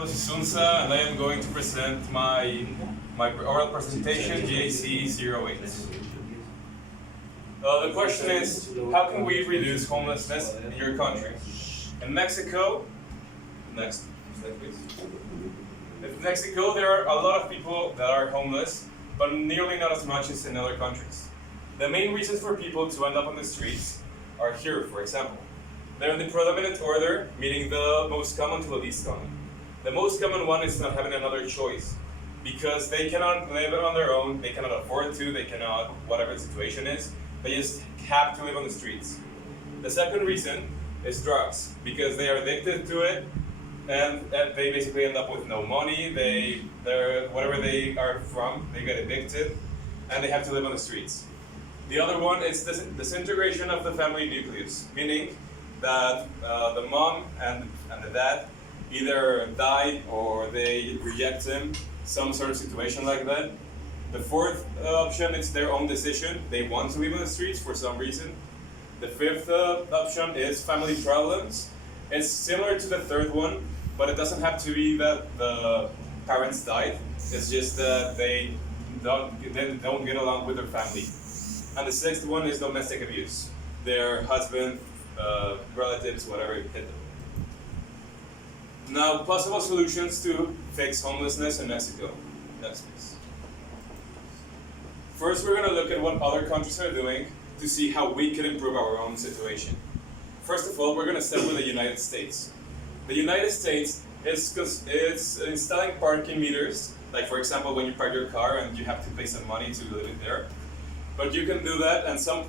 Carlos Isunza, and I am going to present my oral presentation, GAC 08. The question is, how can we reduce homelessness in your country? In Mexico, next slide please. In Mexico, there are a lot of people that are homeless, but nearly not as much as in other countries. The main reasons for people to end up on the streets are here, for example. They're in the predominant order, meaning the most common to the least common. The most common one is not having another choice, because they cannot live on their own, they cannot afford to, they cannot, whatever the situation is, they just have to live on the streets. The second reason is drugs, because they are addicted to it, and they basically end up with no money, they're whatever they are from, they get addicted, and they have to live on the streets. The other one is the disintegration of the family nucleus, meaning that the mom and the dad either died or they reject him, some sort of situation like that. The fourth option is their own decision. They want to live on the streets for some reason. The fifth option is family problems. It's similar to the third one, but it doesn't have to be that the parents died. It's just that they don't get along with their family. And the sixth one is domestic abuse. Their husband, relatives, whatever, hit them. Now, possible solutions to fix homelessness in Mexico. Next, please. First, we're going to look at what other countries are doing to see how we could improve our own situation. First of all, we're going to start with the United States. The United States is installing parking meters, like for example, when you park your car and you have to pay some money to live in there. But you can do that, and some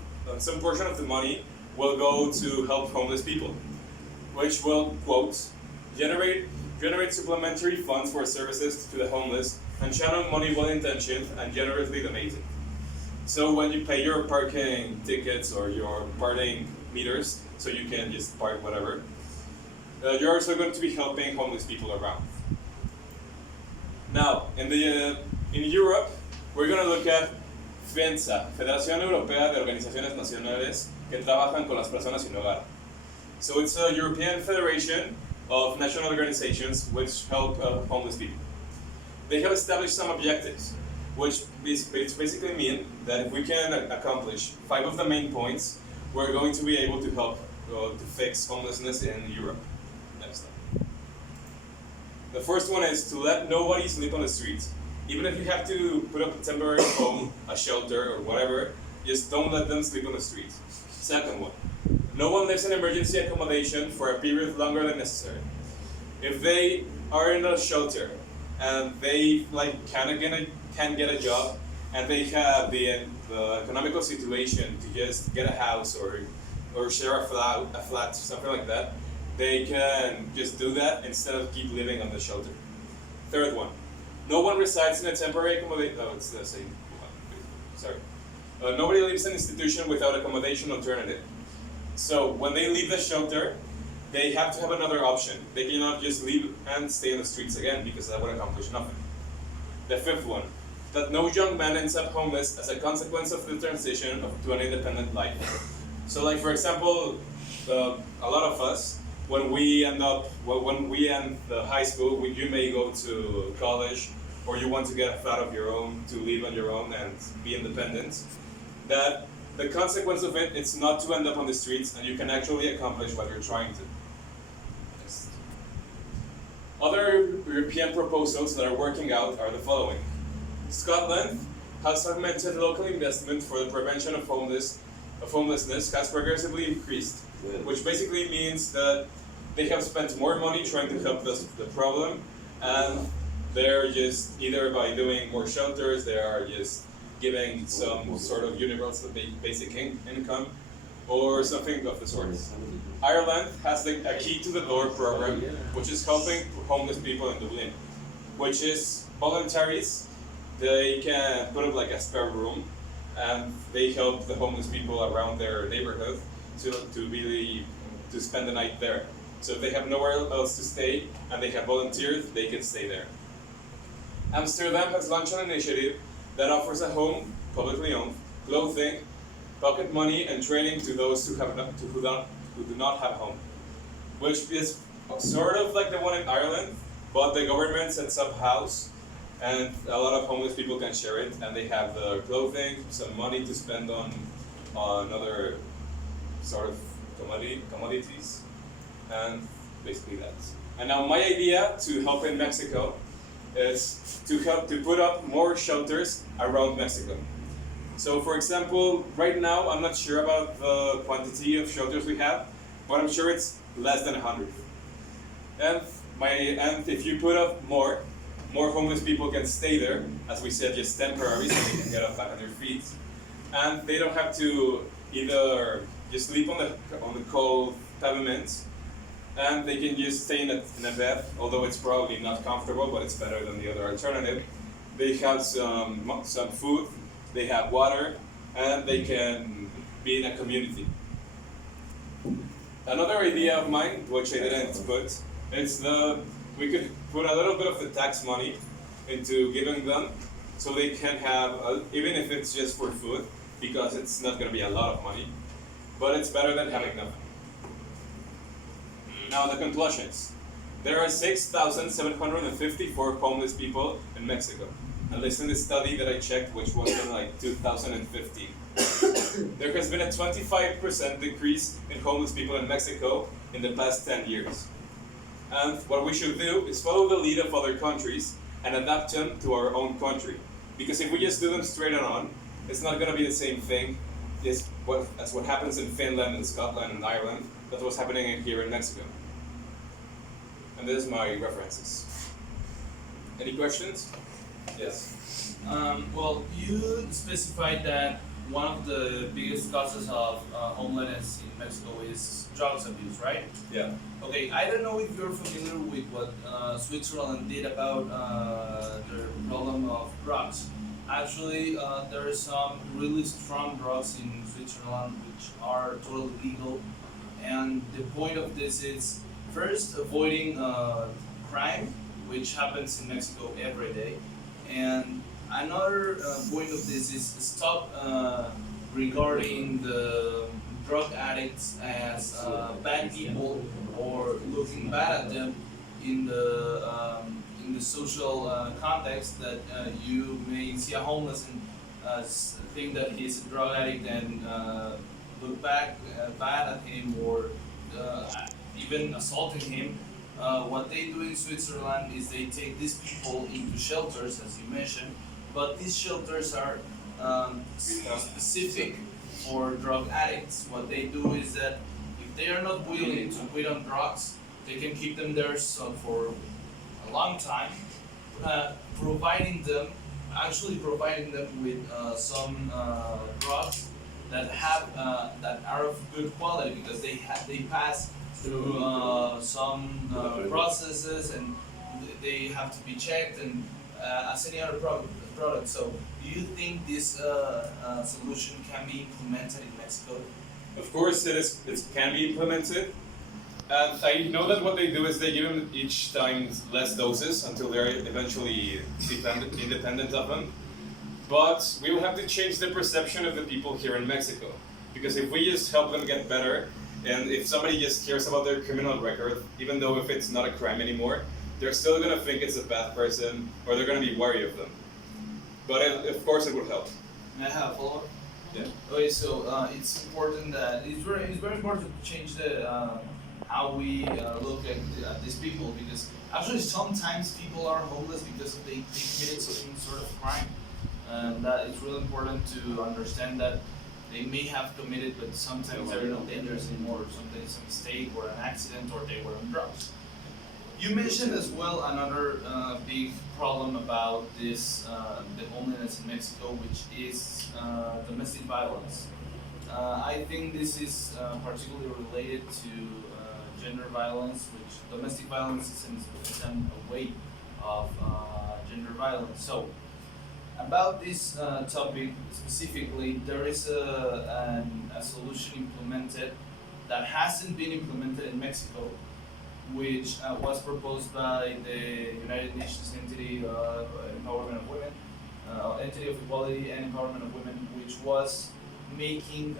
portion of the money will go to help homeless people, which will, quote, generate supplementary funds for services to the homeless and channel money well-intentioned and generously donated. So when you pay your parking tickets or your parking meters, so you can just park whatever, you're also going to be helping homeless people around. Now, in Europe, we're going to look at FENSA, Federación Europea de Organizaciones Nacionales que trabajan con las personas sin hogar. So it's a European federation of national organizations which help homeless people. They have established some objectives, which basically mean that if we can accomplish 5 of the main points, we're going to be able to help to fix homelessness in Europe. Next slide. The first one is to let nobody sleep on the streets. Even if you have to put up a temporary home, a shelter, or whatever, just don't let them sleep on the streets. Second one, no one lives in emergency accommodation for a period longer than necessary. If they are in a shelter and they can't get a job and they have the economical situation to just get a house or share a flat, something like that, they can just do that instead of keep living on the shelter. Third one, no one resides in a temporary accommodation. Oh, it's the same one. Sorry. Nobody leaves an institution without accommodation alternative. So when they leave the shelter, they have to have another option. They cannot just leave and stay in the streets again because that would accomplish nothing. The fifth one, that no young man ends up homeless as a consequence of the transition to an independent life. So like for example, a lot of us, when we end the high school, you may go to college or you want to get a flat of your own, to live on your own and be independent, that the consequence of it's not to end up on the streets and you can actually accomplish what you're trying to. Next. Other European proposals that are working out are the following. Scotland has augmented local investment for the prevention of homelessness has progressively increased, which basically means that they have spent more money trying to help the problem, and they're just either by doing more shelters, they are just giving some sort of universal basic income or something of the sort. Ireland has a key to the door program, which is helping homeless people in Dublin, which is voluntaries. They can put up like a spare room and they help the homeless people around their neighborhood to spend the night there. So if they have nowhere else to stay and they have volunteers, they can stay there. Amsterdam has launched an initiative that offers a home, publicly owned, clothing, pocket money, and training to those who do not have a home, which is sort of like the one in Ireland, but the government sets up house, and a lot of homeless people can share it, and they have the clothing, some money to spend on other sort of commodities, and basically that. And now my idea to help in Mexico is to help to put up more shelters around Mexico. So for example, right now I'm not sure about the quantity of shelters we have, but I'm sure it's less than 100. And and if you put up more homeless people can stay there, as we said, just temporarily, so they can get up back on their feet, and they don't have to either just sleep on the cold pavement, and they can just stay in a bed, although it's probably not comfortable, but it's better than the other alternative. They have some food, they have water, and they can be in a community. Another idea of mine, which I didn't put, is we could put a little bit of the tax money into giving them, so they can have, even if it's just for food, because it's not going to be a lot of money, but it's better than having nothing. Now the conclusions. There are 6,754 homeless people in Mexico, at least in the study that I checked, which was in like 2015. There has been a 25% decrease in homeless people in Mexico in the past 10 years. And what we should do is follow the lead of other countries and adapt them to our own country. Because if we just do them straight on, it's not going to be the same thing as what happens in Finland and Scotland and Ireland, that was happening here in Mexico. And this is my references. Any questions? Yes. Well, you specified that one of the biggest causes of homelessness in Mexico is drugs abuse, right? Yeah. Okay, I don't know if you're familiar with what Switzerland did about their problem of drugs. Actually, there are some really strong drugs in Switzerland which are totally legal, and the point of this is first avoiding crime, which happens in Mexico every day, and another point of this is stop regarding the drug addicts as bad people or looking bad at them in the social context that you may see a homeless and think that he's a drug addict and look back bad at him or even assaulting him. What they do in Switzerland is they take these people into shelters, as you mentioned, but these shelters are specific for drug addicts. What they do is that if they are not willing to quit on drugs, they can keep them there for a long time, providing them with some drugs that are of good quality because they pass through some processes and they have to be checked and as any other product. So, do you think this solution can be implemented in Mexico? Of course, it can be implemented. And I know that what they do is they give them each time less doses until they're eventually independent of them. But we will have to change the perception of the people here in Mexico. Because if we just help them get better, and if somebody just cares about their criminal record, even though if it's not a crime anymore, they're still going to think it's a bad person, or they're going to be wary of them. But of course it will help. May I have a follow-up? Yeah. Okay, so it's important that it's very important to change the how we look at these people because actually sometimes people are homeless because they committed some sort of crime, and that it's really important to understand that they may have committed, but sometimes they're not dangerous anymore. Sometimes it's a mistake or an accident, or they were on drugs. You mentioned as well another big problem about this the homelessness in Mexico, which is domestic violence. I think this is particularly related to gender violence, which domestic violence is a way of gender violence. So, about this topic specifically, there is a solution implemented that hasn't been implemented in Mexico, which was proposed by the United Nations Entity of Empowerment of Women, Entity of Equality and Empowerment of Women, which was making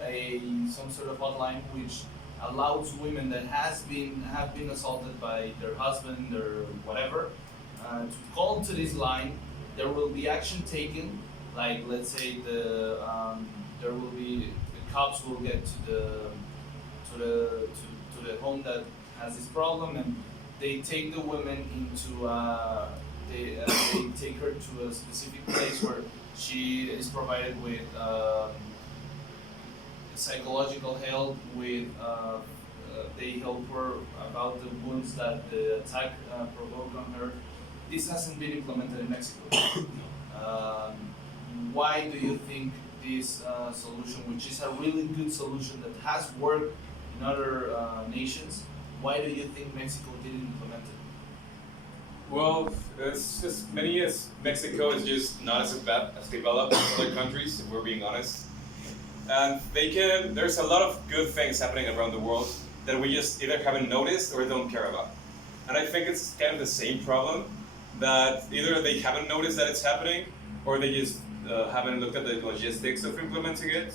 some sort of hotline which allows women that have been assaulted by their husband or whatever to call to this line, there will be action taken. Like let's say there will be the cops will get to the home that has this problem, and they take the woman into they take her to a specific place where she is provided with psychological help. With they help her about the wounds that the attack provoked on her. This hasn't been implemented in Mexico. Um, why do you think this solution, which is a really good solution that has worked in other nations, why do you think Mexico didn't implement it? Well, it's just many as Mexico is just not as developed as other countries, if we're being honest. And there's a lot of good things happening around the world that we just either haven't noticed or don't care about. And I think it's kind of the same problem, that either they haven't noticed that it's happening or they just haven't looked at the logistics of implementing it.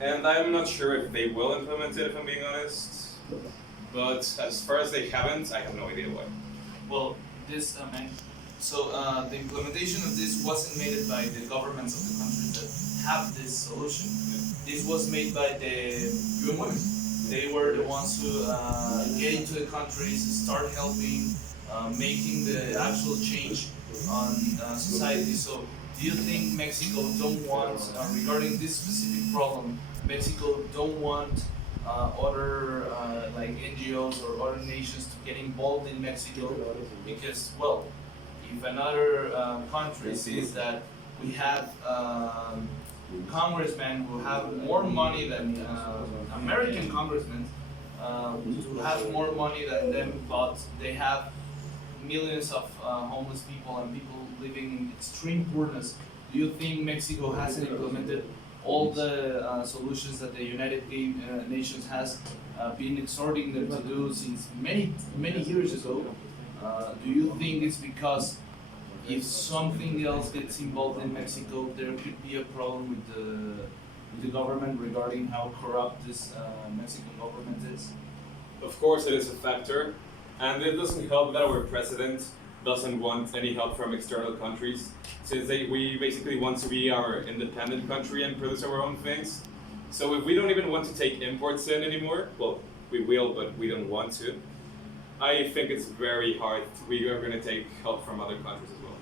And I'm not sure if they will implement it, if I'm being honest. But as far as they haven't, I have no idea why. Well, this so the implementation of this wasn't made by the governments of the countries that have this solution. This was made by the UN Women. They were the ones who get into the countries, start helping, making the actual change on society. So, do you think Mexico don't want, regarding this specific problem, Mexico don't want other like NGOs or other nations to get involved in Mexico? Because, well, if another country sees that we have congressmen who have more money than American congressmen, who have more money than them, but they have millions of homeless people and people living in extreme poorness. Do you think Mexico hasn't implemented all the solutions that the United Nations has been exhorting them to do since many years ago? Do you think it's because if something else gets involved in Mexico, there could be a problem with the government regarding how corrupt this Mexican government is? Of course, it is a factor, and it doesn't help that our president doesn't want any help from external countries, since we basically want to be our independent country and produce our own things. So if we don't even want to take imports in anymore, well, we will, but we don't want to. I think it's very hard. We are going to take help from other countries as well.